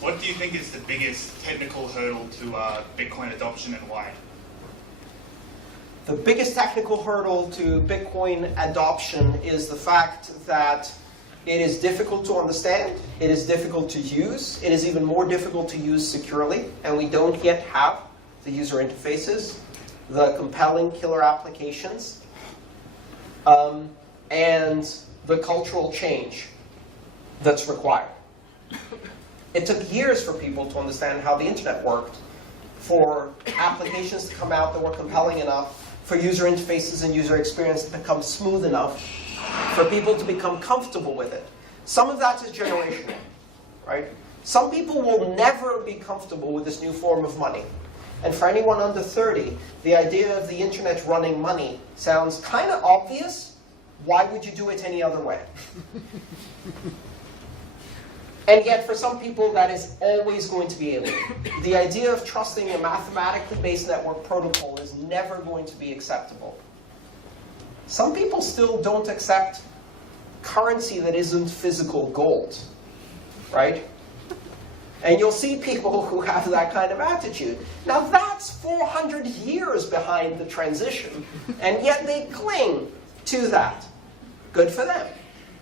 What do you think is the biggest technical hurdle to Bitcoin adoption and why? The biggest technical hurdle to Bitcoin adoption is the fact that it is difficult to understand, it is difficult to use, it is even more difficult to use securely, and we don't yet have the user interfaces, the compelling killer applications, and the cultural change that's required. It took years for people to understand how the internet worked, for applications to come out that were compelling enough, for user interfaces and user experience to become smooth enough, for people to become comfortable with it. Some of that is generational, right? Some people will never be comfortable with this new form of money. And for anyone under 30, the idea of the internet running money sounds kind of obvious. Why would you do it any other way? And yet, for some people, that is always going to be alien. The idea of trusting a mathematically based network protocol is never going to be acceptable. Some people still don't accept currency that isn't physical gold, right? And you'll see people who have that kind of attitude. Now, that's 400 years behind the transition, and yet they cling to that. Good for them.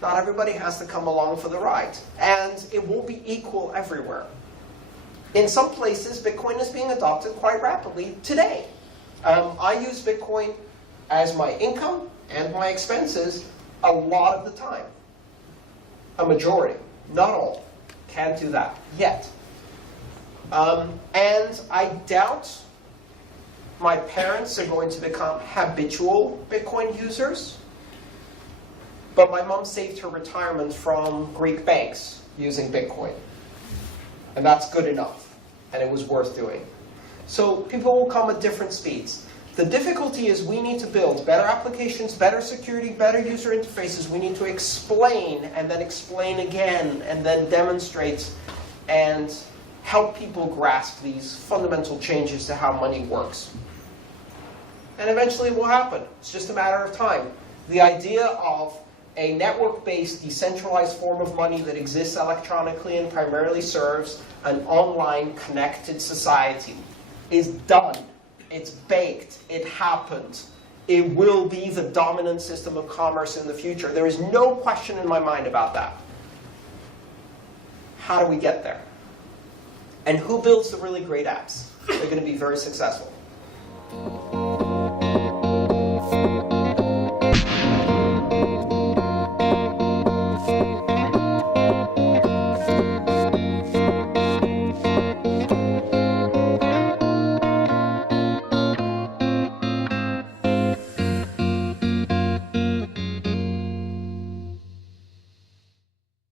Not everybody has to come along for the ride. And it won't be equal everywhere. In some places, Bitcoin is being adopted quite rapidly today. I use Bitcoin as my income and my expenses a lot of the time. A majority, not all, can't do that yet. And I doubt my parents are going to become habitual Bitcoin users. But my mom saved her retirement from Greek banks using Bitcoin. And that's good enough. And it was worth doing. So people will come at different speeds. The difficulty is we need to build better applications, better security, better user interfaces. We need to explain and then explain again and then demonstrate and help people grasp these fundamental changes to how money works. And eventually it will happen. It's just a matter of time. The idea of a network-based, decentralized form of money that exists electronically and primarily serves an online, connected society is done. It's baked. It happened. It will be the dominant system of commerce in the future. There is no question in my mind about that. How do we get there? And who builds the really great apps? They're going to be very successful.